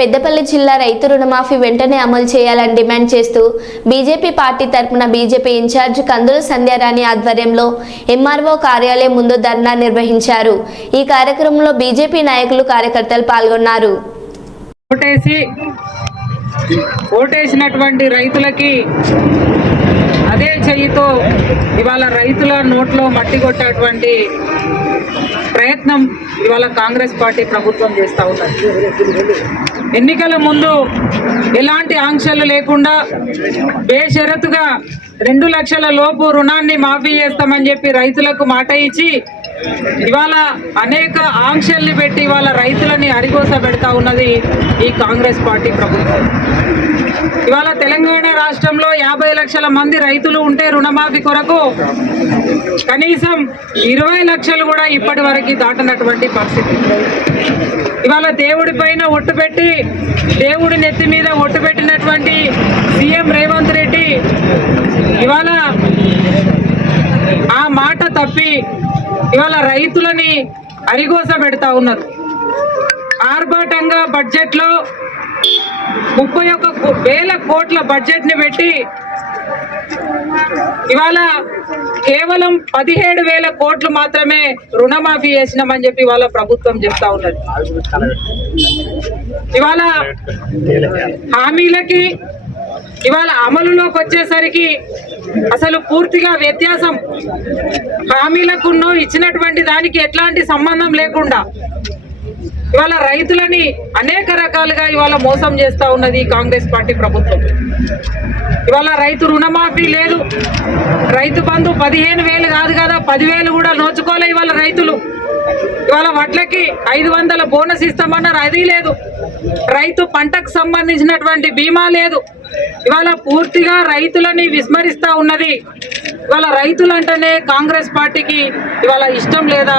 పెద్దపల్లి జిల్లా రైతు రుణమాఫీ వెంటనే అమలు చేయాలని డిమాండ్ చేస్తూ బీజేపీ పార్టీ తరపున బీజేపీ ఇన్ఛార్జ్ కందుల సంధ్యారాణి ఆధ్వర్యంలో ఎంఆర్ఓ కార్యాలయం ముందు ధర్నా నిర్వహించారు. ఈ కార్యక్రమంలో బీజేపీ నాయకులు కార్యకర్తలు పాల్గొన్నారు. ఓటేసి ఓటేసినటువంటి రైతులకి అదే చెయ్యితో ఇవాళ రైతుల నోట్లో మట్టి కొట్టేటువంటి ప్రయత్నం ఇవాళ కాంగ్రెస్ పార్టీ ప్రభుత్వం చేస్తూ ఉన్నది. ఎన్నికల ముందు ఎలాంటి ఆంక్షలు లేకుండా బేషరతుగా రెండు లక్షల లోపు రుణాన్ని మాఫీ చేస్తామని చెప్పి రైతులకు మాట ఇచ్చి ఇవాళ అనేక ఆంక్షల్ని పెట్టి ఇవాళ రైతులని అరిగోస పెడతా ఉన్నది ఈ కాంగ్రెస్ పార్టీ ప్రభుత్వం. ఇవాళ తెలంగాణ రాష్ట్రంలో యాభై లక్షల మంది రైతులు ఉంటే రుణమాఫీ కొరకు కనీసం ఇరవై లక్షలు కూడా ఇప్పటి వరకు దాటనటువంటి పరిస్థితి. ఇవాళ దేవుడి పైన ఒట్టు పెట్టి దేవుడి నెత్తి మీద ఒట్టు పెట్టినటువంటి సీఎం రేవంత్ రెడ్డి ఇవాళ చెప్పి ఇవాళ రైతులని అరిగోస పెడతా ఉన్నారు. ఆర్భాటంగా బడ్జెట్లో ముప్పై ఒక్క వేల కోట్ల బడ్జెట్ని పెట్టి ఇవాళ కేవలం పదిహేడు వేల కోట్లు మాత్రమే రుణమాఫీ చేసినామని చెప్పి ఇవాళ ప్రభుత్వం చెప్తా ఉన్నది. ఇవాళ హామీలకి ఇవాళ అమలులోకి వచ్చేసరికి అసలు పూర్తిగా వ్యత్యాసం హామీలకున్న ఇచ్చినటువంటి దానికి ఎట్లాంటి సంబంధం లేకుండా ఇవాళ రైతులని అనేక రకాలుగా ఇవాళ మోసం చేస్తూ ఉన్నది కాంగ్రెస్ పార్టీ ప్రభుత్వం. ఇవాళ రైతు రుణమాఫీ లేదు. రైతు బంధు పదిహేను వేలు కాదు కదా పదివేలు కూడా నోచుకోలే ఇవాళ రైతులు. ఇవాళ వడ్లకి ఐదు వందల బోనస్ ఇస్తామన్నారు అది లేదు. రైతు పంటకు సంబంధించినటువంటి బీమా లేదు. ఇవాళ పూర్తిగా రైతులని విస్మరిస్తా ఉన్నది. ఇవాళ రైతులు అంటేనే కాంగ్రెస్ పార్టీకి ఇవాళ ఇష్టం లేదా?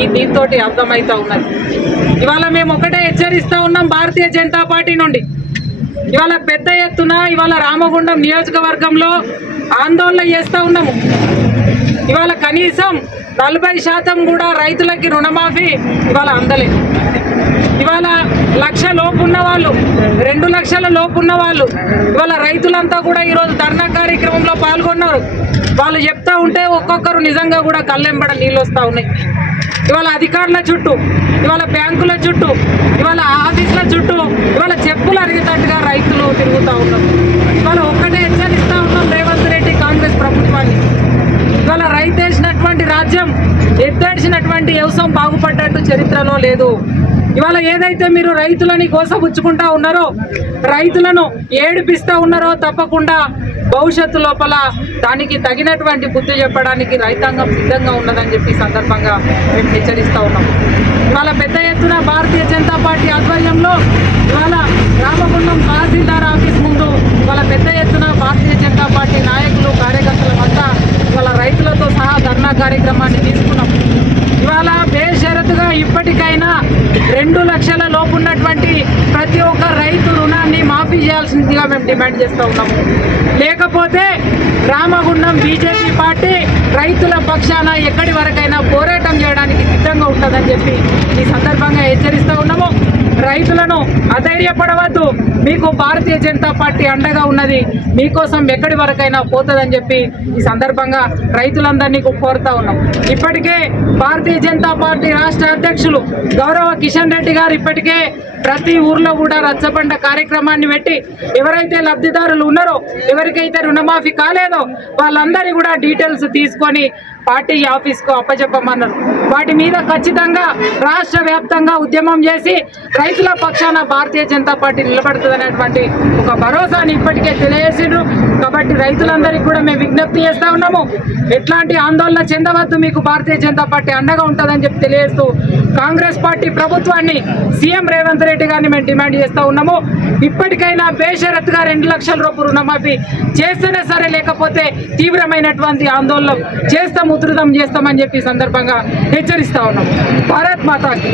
ఈ దీంతో అర్థమవుతా ఉన్నది. ఇవాళ మేము ఒకటే హెచ్చరిస్తూ ఉన్నాం భారతీయ జనతా పార్టీ నుండి. ఇవాళ పెద్ద ఎత్తున ఇవాళ రామగుండం నియోజకవర్గంలో ఆందోళన చేస్తూ ఉన్నాము. ఇవాళ కనీసం నలభై శాతం కూడా రైతులకి రుణమాఫీ ఇవాళ అందలేదు. ఇవాళ లక్ష లోపున్న వాళ్ళు రెండు లక్షల లోపున్న వాళ్ళు ఇవాళ రైతులంతా కూడా ఈరోజు ధర్నా కార్యక్రమంలో పాల్గొన్నారు. వాళ్ళు చెప్తా ఉంటే ఒక్కొక్కరు నిజంగా కూడా కళ్ళెంబడ నీళ్ళు వస్తూ ఉన్నాయి. ఇవాళ అధికారుల చుట్టూ ఇవాళ బ్యాంకుల చుట్టూ ఇవాళ ఆఫీసుల చుట్టూ ఇవాళ చెప్పులు అరిగేటట్టుగా రైతులు తిరుగుతూ ఉన్నారు ఇవాళ ఒక్కటే హెచ్చరిస్తా ఉన్నాం రేవంత్ రెడ్డి కాంగ్రెస్ ప్రభుత్వాన్ని ఇవాళ రైతేసినటువంటి రాజ్యం ఎత్తేసినటువంటి వ్యవసాయం బాగుపడ్డట్టు చరిత్రలో లేదు. ఇవాళ ఏదైతే మీరు రైతులని కోసపుచ్చుకుంటా ఉన్నారో రైతులను ఏడిపిస్తూ ఉన్నారో తప్పకుండా భవిష్యత్తు లోపల దానికి తగినటువంటి బుద్ధి చెప్పడానికి రైతాంగం సిద్ధంగా ఉన్నదని చెప్పి సందర్భంగా మేము హెచ్చరిస్తూ ఉన్నాం. ఇవాళ పెద్ద ఎత్తున భారతీయ జనతా పార్టీ ఆధ్వర్యంలో ఇవాళ రామగుండం తహసీల్దార్ ఆఫీస్ ముందు ఇవాళ పెద్ద ఎత్తున భారతీయ జనతా పార్టీ నాయకులు కార్యకర్తల వద్ద ఇవాళ రైతులతో సహా ధర్నా కార్యక్రమాన్ని తీసుకున్నాం ఇప్పటికైనా రెండు లక్షల లోపు ఉన్నటువంటి ప్రతి ఒక్క రైతు రుణాన్ని మాఫీ చేయాల్సిందిగా మేము డిమాండ్ చేస్తూ ఉన్నాము. లేకపోతే రామగుండం బీజేపీ పార్టీ రైతుల పక్షాన ఎక్కడి వరకైనా పోరాటం చేయడానికి సిద్ధంగా ఉంటుందని చెప్పి ఈ సందర్భంగా హెచ్చరిస్తూ ఉన్నాము. రైతులను అధైర్యపడవద్దు. మీకు భారతీయ జనతా పార్టీ అండగా ఉన్నది మీకోసం ఎక్కడి వరకైనా పోతుందని చెప్పి ఈ సందర్భంగా రైతులందరినీ కోరుతా ఉన్నాం. ఇప్పటికే భారతీయ జనతా పార్టీ రాష్ట్ర అధ్యక్షులు గౌరవ కిషన్ రెడ్డి గారు ఇప్పటికే ప్రతి ఊర్లో కూడా రచ్చబండ కార్యక్రమాన్ని పెట్టి ఎవరైతే లబ్ధిదారులు ఉన్నారో ఎవరికైతే రుణమాఫీ కాలేదో వాళ్ళందరి కూడా డీటెయిల్స్ తీసుకొని పార్టీ ఆఫీస్కు అప్పచెప్పమన్నారు వాటి మీద ఖచ్చితంగా రాష్ట్ర వ్యాప్తంగా ఉద్యమం చేసి రైతుల పక్షాన భారతీయ జనతా పార్టీ నిలబడుతుందనేటువంటి ఒక భరోసాని ఇప్పటికే తెలియజేసిండ్రు. కాబట్టి రైతులందరికీ కూడా మేము విజ్ఞప్తి చేస్తా ఉన్నాము. ఎట్లాంటి ఆందోళన చెందవద్దు మీకు భారతీయ జనతా పార్టీ అండగా ఉంటుందని చెప్పి తెలియజేస్తూ కాంగ్రెస్ పార్టీ ప్రభుత్వాన్ని సీఎం రేవంత్ రెడ్డి గారిని మేము డిమాండ్ చేస్తూ ఉన్నాము. ఇప్పటికైనా బేషరత్గా రెండు లక్షల రూపాయలు రుణమాఫీ చేస్తేనే సరే లేకపోతే తీవ్రమైనటువంటి ఆందోళన చేస్తాం ఉధృతం చేస్తామని చెప్పి సందర్భంగా హెచ్చరిస్తా ఉన్నాము. భారత్ మాతాకి.